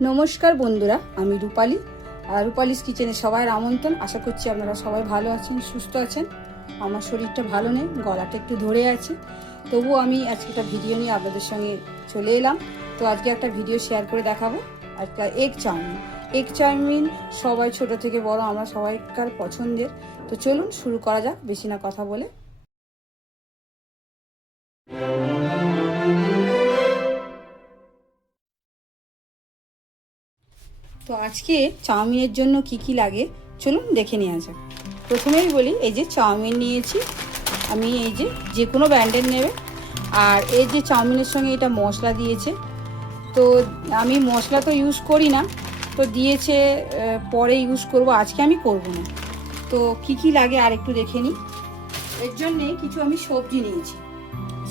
নমস্কার বন্ধুরা, আমি রূপালী। আর রূপালিস কিচেনে সবাই আমন্ত্রণ। আশা করছি আপনারা সবাই ভালো আছেন, সুস্থ আছেন। আমার শরীরটা ভালো নেই, গলাটা একটু ধরে আছে, তবুও আমি আজকে একটা ভিডিও নিয়ে আপনাদের সঙ্গে চলে এলাম। তো আজকে একটা ভিডিও শেয়ার করে দেখাবো। আজকে এগ চাউমিন সবাই ছোট থেকে বড় আমরা সবাইকার পছন্দের। তো চলুন শুরু করা যাক, বেশি না কথা বলে। তো আজকে চাউমিনের জন্য কি কি লাগে চলুন দেখে নেওয়া যাক। প্রথমেই বলি, এই যে চাউমিন নিয়েছি আমি, এই যে কোনো ব্র্যান্ডের নেবে। আর এই যে চাউমিনের সঙ্গে এটা মশলা দিয়েছে, তো আমি মশলা তো ইউজ করি না, তো দিয়েছে পরে ইউজ করব, আজকে আমি করব না। তো কি কি লাগে আর একটু দেখে নিই। এর জন্যে কিছু আমি সবজি নিয়েছি।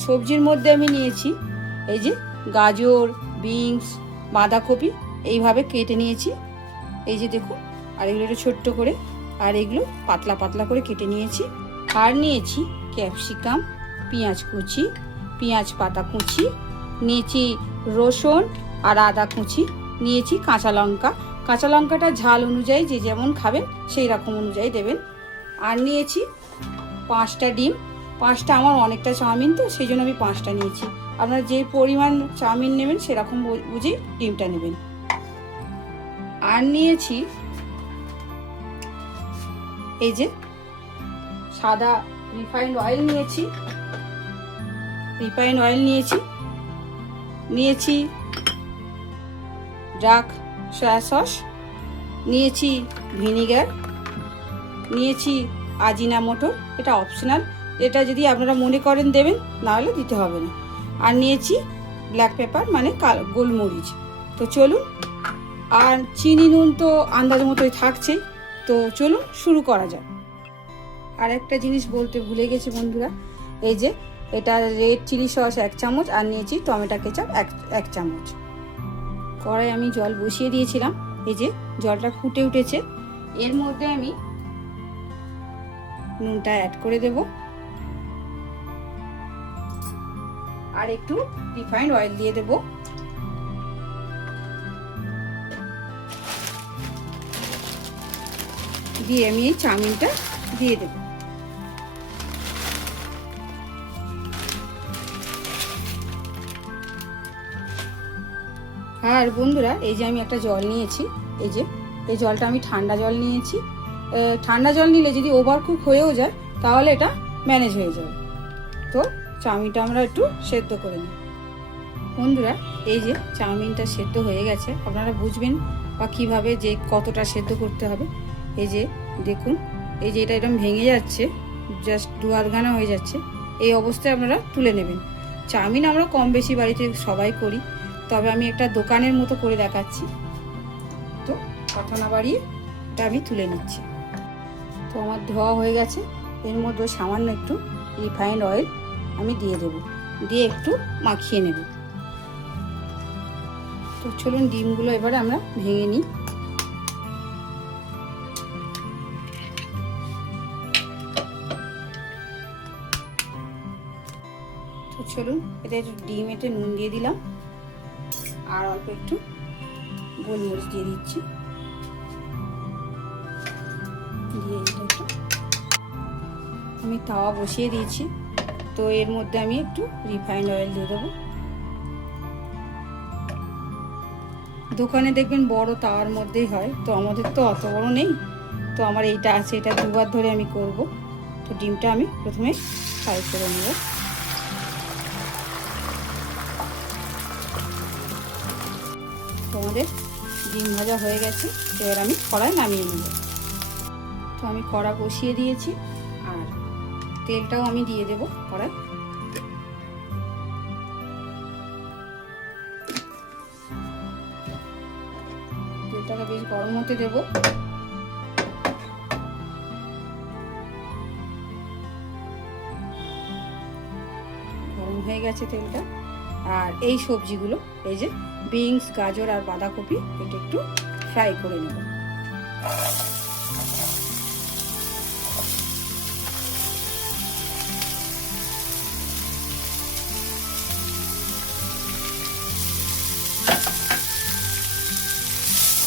সবজির মধ্যে আমি নিয়েছি এই যে গাজর, বিনস, বাঁধাকপি এইভাবে কেটে নিয়েছি, এই যে দেখুন। আর এগুলো একটু ছোট্ট করে, আর এগুলো পাতলা পাতলা করে কেটে নিয়েছি। আর নিয়েছি ক্যাপসিকাম, পেঁয়াজ কুচি, পেঁয়াজ পাতা কুচি, নিয়েছি রসুন আর আদা কুচি, নিয়েছি কাঁচা লঙ্কা। কাঁচা লঙ্কাটা ঝাল অনুযায়ী যে যেমন খাবেন সেই রকম অনুযায়ী দেবেন। আর নিয়েছি 5টা ডিম। 5টা আমার অনেকটা চাউমিন, তো সেই জন্য আমি 5টা নিয়েছি। আপনারা যে পরিমাণ চাউমিন নেবেন সেরকম বুঝে ডিমটা নেবেন। আর নিয়েছি এই যে সাদা রিফাইন্ড অয়েল নিয়েছি ডার্ক সয়া সস, নিয়েছি ভিনিগার, নিয়েছি আজিনামোটো, এটা অপশনাল, এটা যদি আপনারা মনে করেন দেবেন, না হলে দিতে হবে না। আর নিয়েছি ব্ল্যাক পেপার মানে গোলমরিচ। তো চলুন, আর চিনি নুন তো আন্দাজ মতোই থাকছেই। তো চলুন শুরু করা যাক। আর একটা জিনিস বলতে ভুলে গেছি বন্ধুরা, এই যে এটা রেড চিলি সস 1 চামচ, আর নিয়েছি টমেটো কেচাপ 1 চামচ। কড়াই আমি জল বসিয়ে দিয়েছিলাম, এই যে জলটা ফুটে উঠেছে। এর মধ্যে আমি নুনটা অ্যাড করে দেব, আর একটু রিফাইন্ড অয়েল দিয়ে দেব। দিয়ে আমি এই চাউমিনটা দিয়ে দেব। আর বন্ধুরা, এই যে আমি একটা জল নিয়েছি, এই যে এই জলটা আমি ঠান্ডা জল নিয়েছি। ঠান্ডা জল নিলে যদি ওভারকুক হয়েও যায় তাহলে এটা ম্যানেজ হয়ে যাবে। তো চাউমিনটা আমরা একটু সেদ্ধ করে নিই। বন্ধুরা, এই যে চাউমিনটা সেদ্ধ হয়ে গেছে, আপনারা বুঝবেন বা কিভাবে যে কতটা সেদ্ধ করতে হবে। এই যে দেখুন, এই যে এটা এরকম ভেঙে যাচ্ছে, জাস্ট 2 আধখানা হয়ে যাচ্ছে, এই অবস্থায় আপনারা তুলে নেবেন। চাউমিন আমরা কম বেশি বাড়িতে সবাই করি, তবে আমি একটা দোকানের মতো করে দেখাচ্ছি। তো কথা না বাড়িয়ে এটা আমি তুলে নিচ্ছি। তো আমার ধোয়া হয়ে গেছে। এর মধ্যে সামান্য একটু রিফাইন্ড অয়েল আমি দিয়ে দেব, দিয়ে একটু মাখিয়ে নেব। তো চলুন ডিমগুলো এবারে আমরা ভেঙে নিই। তো চলুন এটা একটু ডিমেতে নুন দিয়ে দিলাম, আর অল্প একটু গোলমরিচ দিয়ে দিচ্ছি, দিয়ে একটু আমি তাওয়া বসিয়ে দিয়েছি। তো এর মধ্যে আমি একটু রিফাইন্ড অয়েল দিয়ে দেবো। দোকানে দেখবেন বড় তাওয়ার মধ্যেই হয়, তো আমাদের তো অত বড় নেই, তো আমার এইটা আছে, এটা 2বার ধরে আমি করব। তো ডিমটা আমি প্রথমে ফ্রাই করে নেব। তো আমাদের ডিম ভাজা হয়ে গেছে, এবার আমি কড়াই নামিয়ে নেব। তো আমি কড়া বসিয়ে দিয়েছি, আর তেলটাও আমি দিয়ে দেব কড়াই। তেলটাকে বেশ গরম হতে দেব। গরম হয়ে গেছে তেলটা। আর এই সবজিগুলো, এই যে বিনস, গাজর আর বাঁধাকপি, এটা একটু ফ্রাই করে নেব।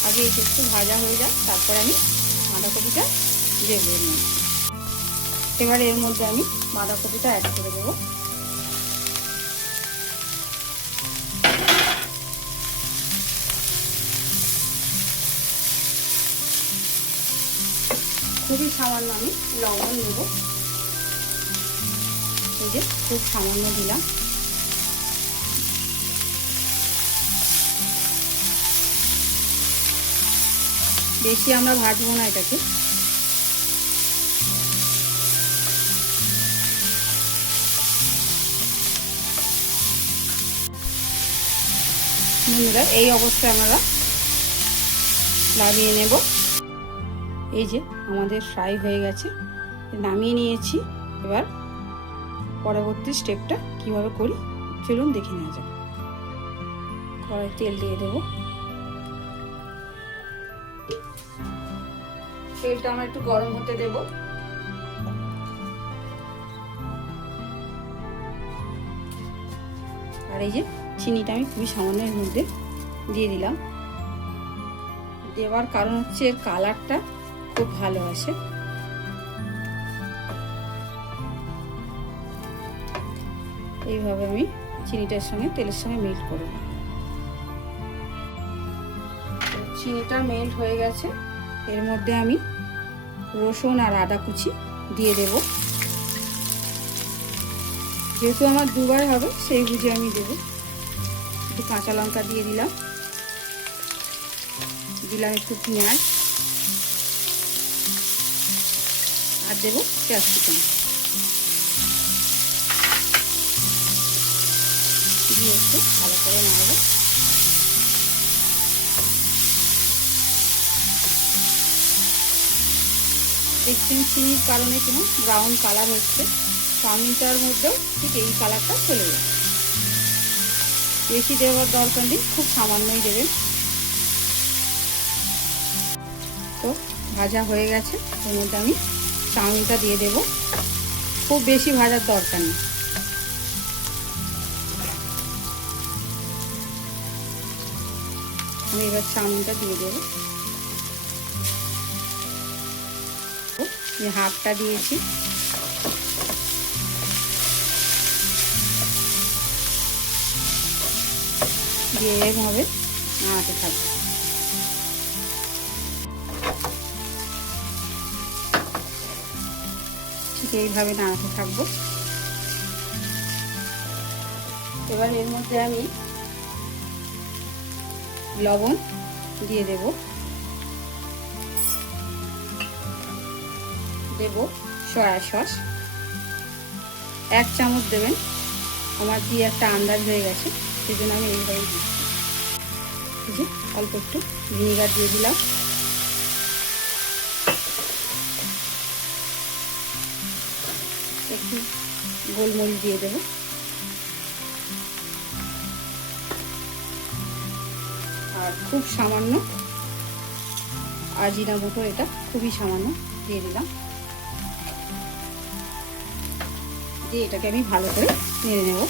আগে এটা একটু ভাজা হয়ে যাক, তারপরে আমি বাঁধাকপিটা দেবো এর মধ্যে। এবার এর মধ্যে আমি বাঁধাকপিটা অ্যাড করে দেবো। খুবই সামান্য আমি লবণ দেবো, এই যে খুব সামান্য দিলাম। বেশি আমরা ভাজবো না এটাকে। বন্ধুরা এই অবস্থায় আমরা নামিয়ে নেব। এই যে আমাদের ফ্রাই হয়ে গেছে, নামিয়ে নিয়েছি। এবার পরবর্তী স্টেপটা কিভাবে করি চলুন দেখে নেওয়া যাক। কড়াই তেল দিয়ে দেবো। তেলটা আমরা একটু গরম হতে দেব। আর এই যে চিনিটা আমি খুবই সামান্যের মধ্যে দিয়ে দিলাম। দেওয়ার কারণ হচ্ছে এর কালারটা খুব ভালো আসে। এইভাবে আমি চিনিটার সঙ্গে তেলের সঙ্গে মেল্ট করব। চিনিটা মেল্ট হয়ে গেছে, এর মধ্যে আমি রসুন আর আদা কুচি দিয়ে দেব। যেহেতু আমার দুবার হবে সেই বুঝে আমি দেব। একটু কাঁচা লঙ্কা দিয়ে দিলাম, দিলাম একটু পেঁয়াজ, আর দেবো ক্যাপসিকাম দিয়ে একটু ভালো করে নাড়ব। দেখছেন চিনির কারণে কোনো ব্রাউন কালার হচ্ছে, চাউমিনটার মধ্যেও ঠিক এই কালারটা চলে যাবে। বেশি দেওয়ার দরকার নেই, খুব সামান্যই দেবেন। তো ভাজা হয়ে গেছে, এর মধ্যে আমি চাউমিনটা দিয়ে দেব। খুব বেশি ভাজার দরকার নেই। আমি এবার চাউমিনটা দিয়ে দেবো। হাফটা দিয়েছি। দিয়ে এভাবে নাড়াতে থাকবো। ঠিক এইভাবে নাড়াতে থাকবো। এবার এর মধ্যে আমি লবণ দিয়ে দেব, দেব সয়া সস 1 চামচ দেবেন। আমার দিয়ে একটা আন্দাজ হয়ে গেছে, সেই জন্য আমি এইভাবে দিচ্ছি। এই যে অল্প একটু ভিনেগার দিয়ে দিলাম। একটু গোলমরিচ দিয়ে দেব। আর খুব সামান্য আজিনামোটো, এটা খুবই সামান্য দিয়ে দিলাম। দিয়ে এটাকে আমি ভালো করে নেড়ে নেব।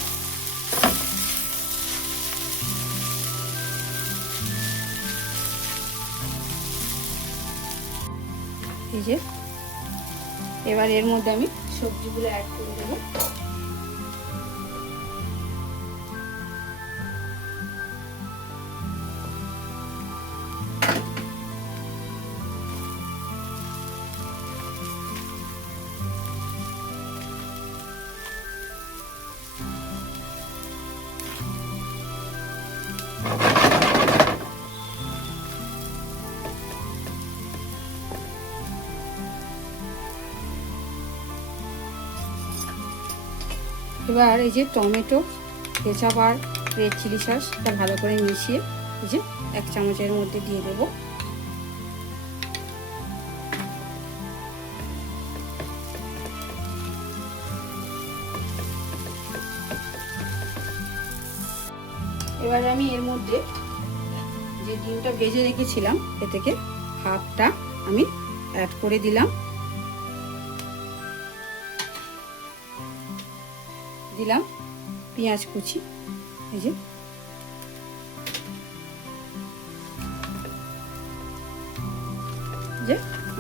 এই যে এবার এর মধ্যে আমি সবজিগুলো অ্যাড করে দেব। এবার এই যে টমেটো কেচাপ আর রেড চিলি সসটা ভালো করে মিশিয়ে এই যে 1 চামচের মধ্যে দিয়ে দেব। এবার আমি এর মধ্যে যে ডিমটা ভেজে রেখেছিলাম এ থেকে হাফটা আমি অ্যাড করে দিলাম। দিলাম পেঁয়াজ কুচি, এই যে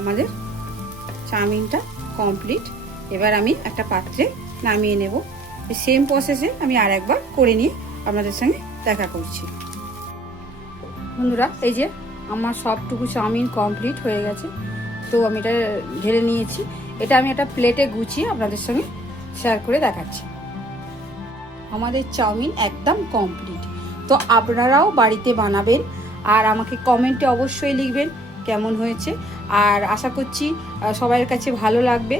আমাদের চাউমিনটা কমপ্লিট। এবার আমি একটা পাত্রে নামিয়ে নেব। সেম প্রসেসে আমি আর একবার করে নিয়ে আপনাদের সঙ্গে দেখা করছি। বন্ধুরা, এই যে আমার সবটুকু চাউমিন কমপ্লিট হয়ে গেছে। তো আমি এটা ঢেলে নিয়েছি। এটা আমি একটা প্লেটে গুছিয়ে আপনাদের সঙ্গে শেয়ার করে দেখাচ্ছি। আমাদের চাউমিন একদম কমপ্লিট। তো আপনারাও বাড়িতে বানাবেন আর আমাকে কমেন্টে অবশ্যই লিখবেন কেমন হয়েছে। আর আশা করছি সবার কাছে ভালো লাগবে।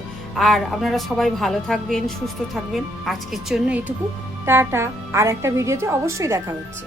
আর আপনারা সবাই ভালো থাকবেন, সুস্থ থাকবেন। আজকের জন্য এইটুকু, টাটা। আর একটা ভিডিওতে অবশ্যই দেখা হচ্ছে।